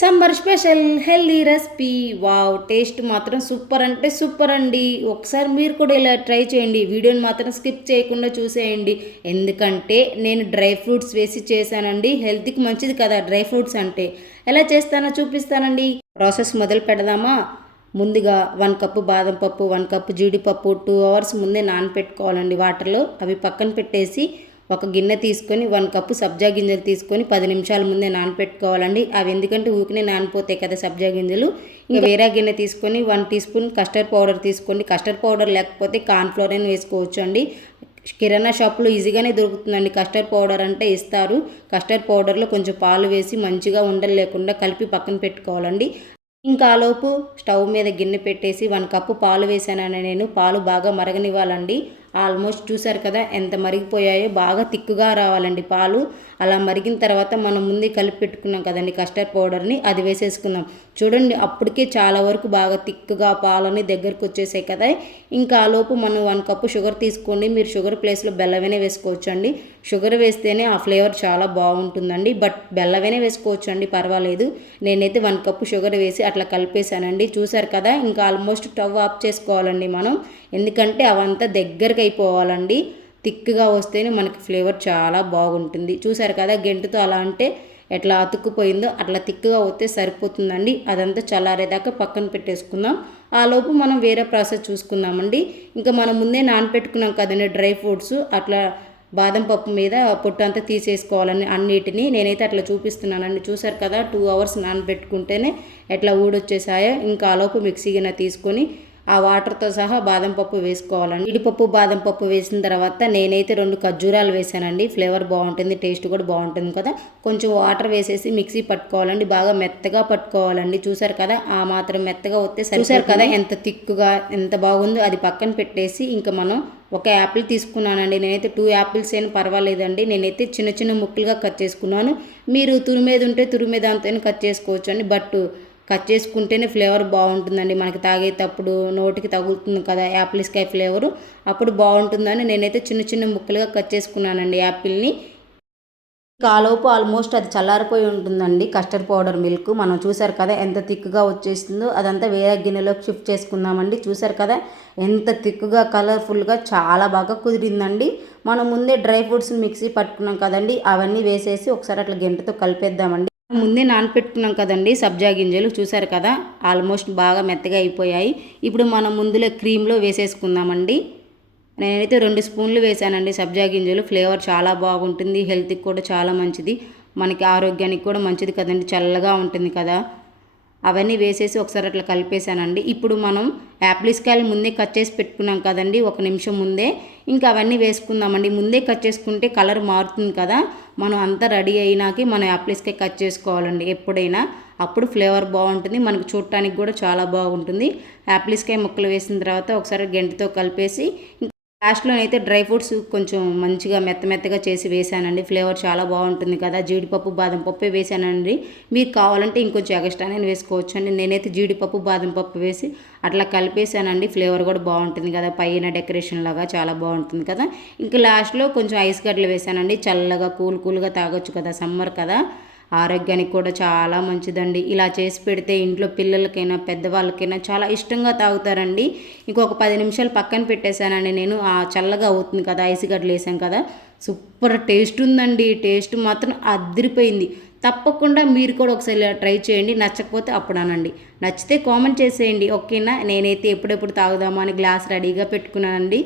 Summer special healthy recipe. Wow, taste మాత్రం super అంటే super అండి. ఒకసారి మీరు కూడా ఇలా ట్రై చేయండి. వీడియోని మాత్రం స్కిప్ చేయకుండా చూసేయండి. ఎందుకంటే నేను డ్రై ఫ్రూట్స్ వేసి చేశానండి. హెల్త్కి మంచిది కదా డ్రై ఫ్రూట్స్ అంటే. ఎలా చేస్తానో చూపిస్తానండి. ప్రాసెస్ మొదలు పెడదామా? ముందుగా 1 కప్పు బాదం పప్పు, 1 కప్పు జీడిపప్పు 2 అవర్స్ ముందే నానపెట్టుకోవాలండి వాటర్లో. అవి పక్కన పెట్టేసి ఒక గిన్నె తీసుకొని 1 కప్పు సబ్జా గింజలు తీసుకొని 10 నిమిషాల ముందే నానపెట్టుకోవాలండి. అవి ఎందుకంటే ఊరికనే నానిపోతాయి కదా సబ్జా గింజలు. ఇంకా వేరే గిన్నె తీసుకొని 1 టీ స్పూన్ కస్టర్డ్ పౌడర్ తీసుకోండి. కస్టర్డ్ పౌడర్ లేకపోతే కార్న్ఫ్లోర్ అయినా వేసుకోవచ్చు అండి. కిరాణా షాప్లో ఈజీగానే దొరుకుతుందండి. కస్టర్డ్ పౌడర్ అంటే ఇస్తారు. కస్టర్డ్ పౌడర్లో కొంచెం పాలు వేసి మంచిగా ఉండలు లేకుండా కలిపి పక్కన పెట్టుకోవాలండి. ఇంకా ఆలోపు స్టవ్ మీద గిన్నె పెట్టేసి 1 కప్పు పాలు వేసానని నేను. పాలు బాగా మరగనివ్వాలండి. ఆల్మోస్ట్ చూసారు కదా ఎంత మరిగిపోయాయో. బాగా తిక్కుగా రావాలండి పాలు. అలా మరిగిన తర్వాత మనం ముందే కలిపి పెట్టుకున్నాం కదండి కస్టర్డ్ పౌడర్ని, అది వేసేసుకుందాం. చూడండి అప్పటికే చాలా వరకు బాగా తిక్కుగా పాలని దగ్గరకు వచ్చేసాయి కదా. ఇంకా ఆలోపు మనం 1 కప్పు షుగర్ తీసుకోండి. మీరు షుగర్ ప్లేస్లో బెల్లమైనా వేసుకోవచ్చు అండి. షుగర్ వేస్తేనే ఆ ఫ్లేవర్ చాలా బాగుంటుందండి. బట్ బెల్లమైనా వేసుకోవచ్చు అండి, పర్వాలేదు. నేనైతే 1 కప్పు షుగర్ వేసి అట్లా కలిపేశానండి. చూసారు కదా. ఇంకా ఆల్మోస్ట్ స్టవ్ ఆఫ్ చేసుకోవాలండి మనం. ఎందుకంటే అవంతా దగ్గరకు అయిపోవాలండి. థిక్గా వస్తేనే మనకి ఫ్లేవర్ చాలా బాగుంటుంది. చూసారు కదా గెంటుతో అలా అంటే ఎట్లా అతుక్కుపోయిందో అట్లా థిక్గా వస్తే సరిపోతుందండి. అదంతా చల్లారేదాకా పక్కన పెట్టేసుకుందాం. ఆలోపు మనం వేరే ప్రాసెస్ చూసుకుందామండి. ఇంకా మనం ముందే నానపెట్టుకున్నాం కదండి డ్రై ఫ్రూట్స్, అట్లా బాదం పప్పు మీద పొట్టు అంతా తీసేసుకోవాలని అన్నిటినీ. నేనైతే అట్లా చూపిస్తున్నానండి. చూసారు కదా 2 అవర్స్ నానబెట్టుకుంటేనే ఎట్లా ఊడొచ్చేసాయో. ఇంకా ఆలోపు మిక్సీ గిన్నె తీసుకొని ఆ వాటర్తో సహా బాదం పప్పు వేసుకోవాలండి. జీడిపప్పు బాదం పప్పు వేసిన తర్వాత నేనైతే 2 ఖర్జూరాలు వేసానండి. ఫ్లేవర్ బాగుంటుంది, టేస్ట్ కూడా బాగుంటుంది కదా. కొంచెం వాటర్ వేసేసి మిక్సీ పట్టుకోవాలండి. బాగా మెత్తగా పట్టుకోవాలండి. చూసారు కదా ఆ మాత్రం మెత్తగా వస్తే చూసారు కదా ఎంత తిక్కుగా ఎంత బాగుందో. అది పక్కన పెట్టేసి ఇంకా మనం ఒక యాపిల్ తీసుకున్నానండి. నేనైతే 2 యాపిల్స్ అయినా పర్వాలేదండి. నేనైతే చిన్న చిన్న ముక్కలుగా కట్ చేసుకున్నాను. మీరు తురిమేది ఉంటే తురిమేదాంతో కట్ చేసుకోవచ్చు అండి. బట్ కట్ చేసుకుంటేనే ఫ్లేవర్ బాగుంటుందండి. మనకి తాగేటప్పుడు నోటికి తగులుతుంది కదా యాపిల్స్కాయ ఫ్లేవరు, అప్పుడు బాగుంటుందని నేనైతే చిన్న చిన్న ముక్కలుగా కట్ చేసుకున్నానండి యాపిల్ని. కాలోపు ఆల్మోస్ట్ అది చల్లారిపోయి ఉంటుందండి కస్టర్డ్ పౌడర్ మిల్క్. మనం చూసారు కదా ఎంత థిక్గా వచ్చేసిందో. అదంతా వేరే గిన్నెలోకి షిఫ్ట్ చేసుకుందామండి. చూసారు కదా ఎంత థిక్గా కలర్ఫుల్గా చాలా బాగా కుదిరిందండి. మనం ముందే డ్రై ఫ్రూట్స్ మిక్సీ పట్టుకున్నాం కదండి, అవన్నీ వేసేసి ఒకసారి అట్లా గంటతో కలిపేద్దామండి. ముందే నానపెట్టుకున్నాం కదండి సబ్జా గింజలు. చూసారు కదా ఆల్మోస్ట్ బాగా మెత్తగా అయిపోయాయి. ఇప్పుడు మనం ముందులో క్రీమ్లో వేసేసుకుందామండి. నేనైతే 2 స్పూన్లు వేసానండి సబ్జా గింజలు. ఫ్లేవర్ చాలా బాగుంటుంది, హెల్త్కి కూడా చాలా మంచిది, మనకి ఆరోగ్యానికి కూడా మంచిది కదండి, చల్లగా ఉంటుంది కదా. అవన్నీ వేసేసి ఒకసారి అట్లా కలిపేసానండి. ఇప్పుడు మనం యాపిల్స్కాయలు ముందే కట్ చేసి పెట్టుకున్నాం కదండి 1 నిమిషం ముందే. ఇంకా అవన్నీ వేసుకుందామండి. ముందే కట్ చేసుకుంటే కలర్ మారుతుంది కదా. మనం అంతా రెడీ అయినాకి మనం యాపిల్స్కాయ కట్ చేసుకోవాలండి ఎప్పుడైనా. అప్పుడు ఫ్లేవర్ బాగుంటుంది, మనకు చూడటానికి కూడా చాలా బాగుంటుంది. యాపిల్స్కాయ ముక్కలు వేసిన తర్వాత ఒకసారి గెంటతో కలిపేసి లాస్ట్లోనైతే డ్రై ఫ్రూట్స్ కొంచెం మంచిగా మెత్తగా చేసి వేసానండి. ఫ్లేవర్ చాలా బాగుంటుంది కదా. జీడిపప్పు బాదం పప్పు వేసానండి. మీరు కావాలంటే ఇంకొంచెం ఎక్స్ట్రా నేను వేసుకోవచ్చు అండి. నేనైతే జీడిపప్పు బాదం పప్పు వేసి అట్లా కలిపేసానండి. ఫ్లేవర్ కూడా బాగుంటుంది కదా, పైన డెకరేషన్ లాగా చాలా బాగుంటుంది కదా. ఇంకా లాస్ట్లో కొంచెం ఐస్ గడ్డలు వేసానండి. చల్లగా కూల్గా తాగొచ్చు కదా, సమ్మర్ కదా. ఆరోగ్యానికి కూడా చాలా మంచిదండి. ఇలా చేసి పెడితే ఇంట్లో పిల్లలకైనా పెద్దవాళ్ళకైనా చాలా ఇష్టంగా తాగుతారండి. ఇంకొక 10 నిమిషాలు పక్కన పెట్టేశానండి నేను. ఆ చల్లగా అవుతుంది కదా, ఐస్ గడ్డలు వేసాం కదా. సూపర్ టేస్ట్ ఉందండి. టేస్ట్ మాత్రం అదిరిపోయింది. తప్పకుండా మీరు కూడా ఒకసారి ఇలా ట్రై చేయండి. నచ్చకపోతే అప్పుడు అనండి, నచ్చితే కామెంట్ చేసేయండి ఓకేనా. నేనైతే ఎప్పుడెప్పుడు తాగుదామా అని గ్లాస్ రెడీగా పెట్టుకున్నానండి.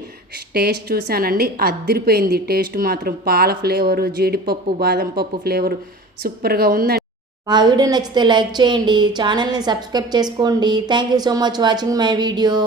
టేస్ట్ చూశానండి, అదిరిపోయింది టేస్ట్ మాత్రం. పాల ఫ్లేవరు, జీడిపప్పు బాదం పప్పు ఫ్లేవరు సూపర్గా ఉందండి. మా వీడియో నచ్చితే లైక్ చేయండి, ఛానల్ని సబ్స్క్రైబ్ చేసుకోండి. Thank you so much watching my video.